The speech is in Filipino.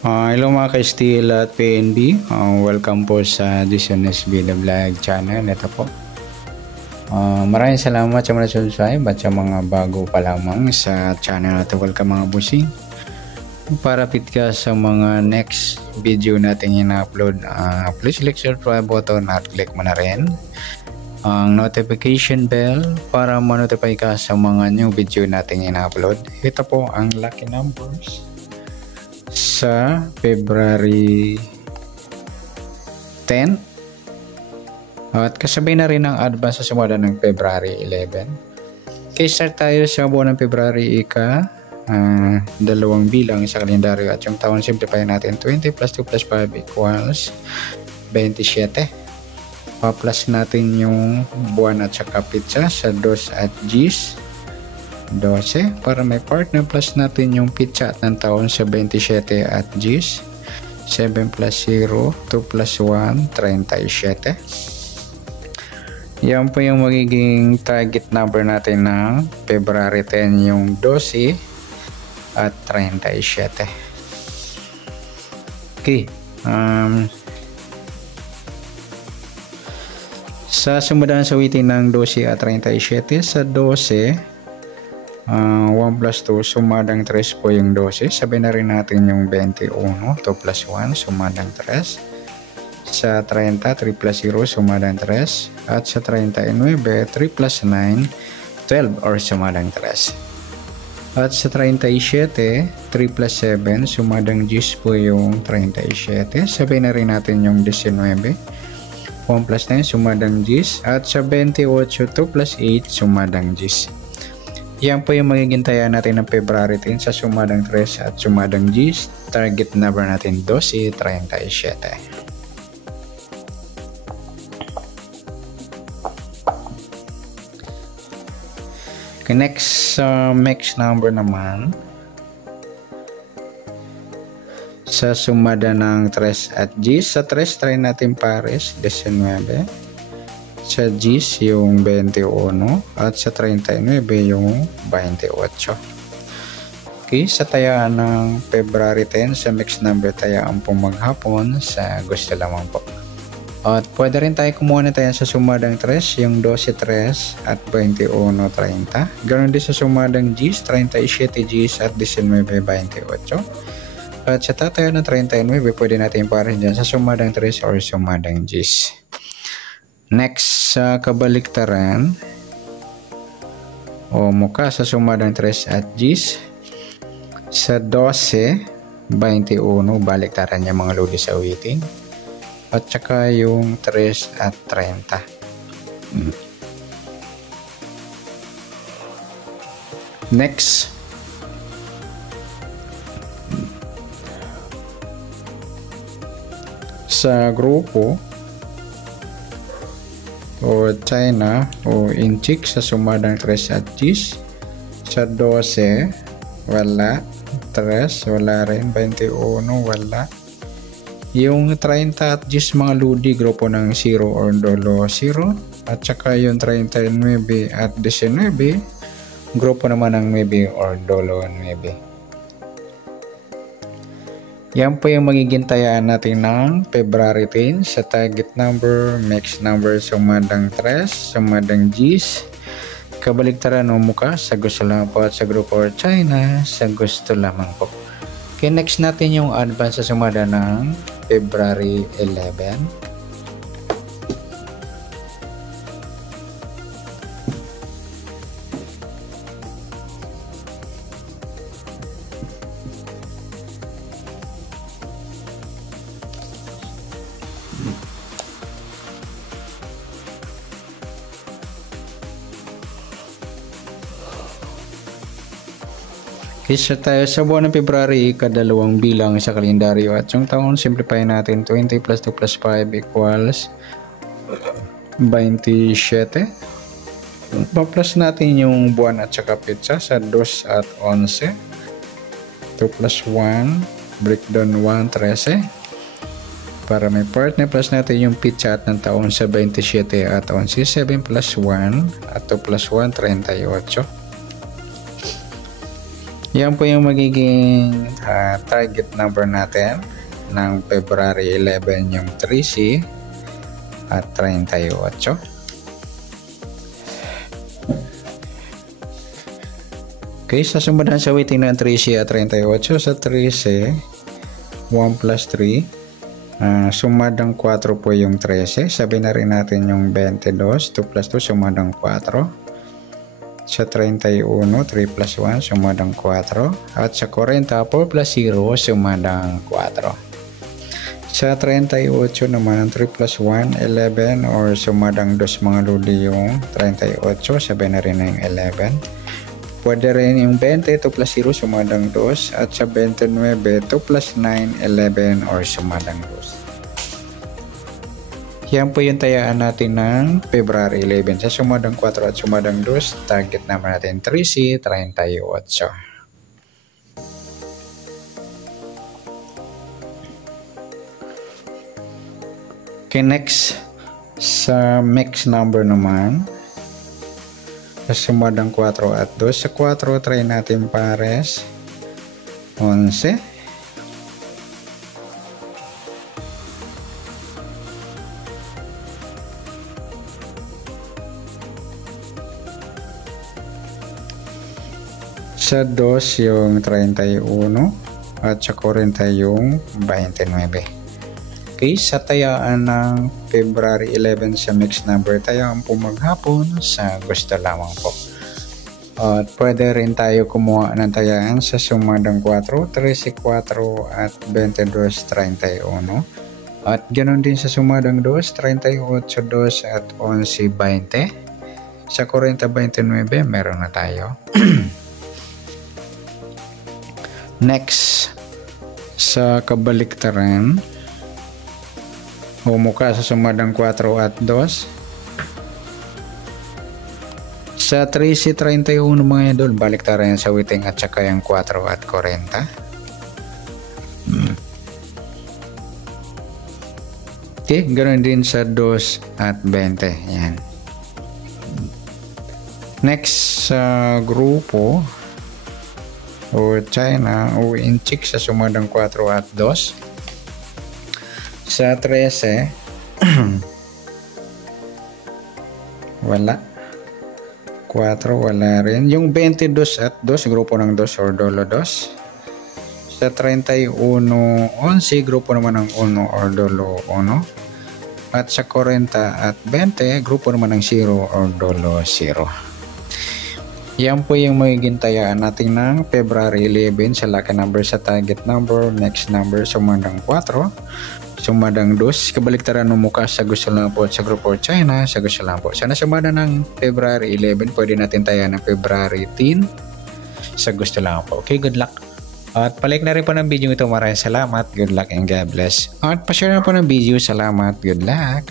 Hello mga ka-Steel at PNB. Welcome po sa Dishonest Vida Vlog channel. Ito po. Maraming salamat sa mga subscribe at sa mga bago pa lamang sa channel natin. Welcome mga busing. Para fit ka sa mga next video natin ina-upload, please click subscribe button at click mo na rin ang notification bell para ma-notify ka sa mga new video natin ina-upload. Ito po ang lucky numbers sa February 10 at kasabay na rin ang advance sa simula ng February 11. Okay, start tayo sa buwan ng February dalawang bilang sa kalendaryo at yung taon simplify natin. 20 plus 2 plus 5 equals 27. Pa-plus natin yung buwan at saka pizza sa 2 at G's 12 para may partner, plus natin yung pizza at ng taon sa 27 at G's 7 plus 0 2 plus 1 37. Yan po yung magiging target number natin ng February 10, yung 12 at 37. Okay, sa sumudahan sa witing ng 12 at 37, sa 12 1 plus 2 sumadang 3 po yung 12. Sabi na rin natin yung 21, 2 plus 1 sumadang 3. Sa 30, 3 plus 0 sumadang 3. At sa 39, 3 plus 9 12 or sumadang 3. At sa 37, 3 plus 7 sumadang 10 po yung 37. Sabi na rin natin yung 19, 1 plus 9 sumadang 10. At sa 28, 2 plus 8 sumadang 10. Yan po yung magiging taya natin ng February 10 sa sumadang 3 at sumadang G's. Target number natin 12, 37. Okay, next number naman. Sa sumada ng 3 at G's. Sa 3 try natin pares 19. Sa G's yung 21 at sa 39 yung 28. Okay, sa tayaan ng February 10 sa mixed number tayaan pong maghapon sa gusto lamang po. At pwede rin tayo kumuha na tayo sa sumadang 3 yung 12 3 at 21 30. Ganoon din sa sumadang G's 37 G's at 19 28. At sa tatayo ng 39 pwede natin pares dyan sa sumadang 3 or sumadang G's. Next, sa kabaliktaran o mukha sa sumadang 3 at G's sa 12, 21 baliktaran niya mga lodi sa witing at saka yung 3 at 30. Next, sa grupo o China o inchik sa sumadang 3 at G's sa 12 wala, 3 wala rin, 21 wala, yung 30 at G's mga ludi grupo ng 0 or dolo 0 at saka yung 39 at 19 grupo naman ng 9 or dolo 9. Yan po yung magiging tayaan natin ng February 10 sa target number, mixed number, sumadang 3, sumadang G's, kabaligtaran o mukha sa gusto lamang po at sa grupo or China sa gusto lamang po. Okay, next natin yung advance sa sumada ng February 11. Isa tayo sa buwan ng February, kadalawang bilang sa kalendaryo at yung taon simplify natin. 20 plus 2 plus 5 equals 27. Pa-plus natin yung buwan at saka pizza sa 2 at 11. 2 plus 1 breakdown 1 13. Para may partner, plus natin yung pizza at ng taon sa 27 at 11. 7 plus 1 at 2 plus 1 38. Yan po yung magiging target number natin ng February 11, yung 3C at 38. Okay, sa sumunod sa waiting ng 3C at 38, sa 3C, 1 plus 3, sumadang 4 po yung 13. Sabi na rin natin yung 22, 2 plus 2, sumadang 4. Sa 31, 3 plus 1, sumadang 4. At sa 40, 4 plus 0, sumadang 4. Sa 38 naman, 3 plus 1, 11, or sumadang 2 mga lodi yung 38, sabi na rin na yung 11. Pwede rin yung 20, 2 plus 0, sumadang 2. At sa 29, 2 plus 9, 11, or sumadang 2. Yan po yung tayaan natin ng February 11. Sa sumadang 4 at sumadang 2, target naman natin 3C, 38. Okay, next, sa mix number naman, sa sumadang 4 at 2. Sa 4, try natin pares 11. Sa 2 yung 31 at sa 40 yung 29. Okay, sa tayaan ng February 11 sa mixed number, tayaan po maghapon sa gusto lamang po. At pwede rin tayo kumuha ng tayaan sa sumadang 4, 13, 4 at 22, 31. At ganoon din sa sumadang 2, 38, 2 at 11, 20. Sa 40, 29, meron na tayo. Next, sa kabaliktaran, humuka sa sumadang 4 at 2. Sa 13, 31 mga idol, baliktaran sa witing at saka yung 4 at 40. Okay, ganoon din sa 2 at 20. Yan. Next, sa grupo o China o inchik sa sumadang 4 at 2. Sa 13, wala. 4, wala rin. Yung 22 at 2, grupo ng 2 or dolo 2. Sa 31, 11, grupo naman ng 1 or dolo 1. At sa 40 at 20, grupo naman ng 0 or dolo 0. Yan po yung magiging tayaan natin ng February 11 sa lucky number, sa target number, next number, sumadang 4, sumadang 2, kabaliktaran ng mukha sa gusto lang po, sa grupo China, sa gusto lang po. Sana sumada ng February 11, pwede natin tayaan ng February 10, sa gusto lang po. Okay, good luck. At palike na rin po ng video ito. Maraming salamat. Good luck and God bless. At pa-share na po ng video. Salamat. Good luck.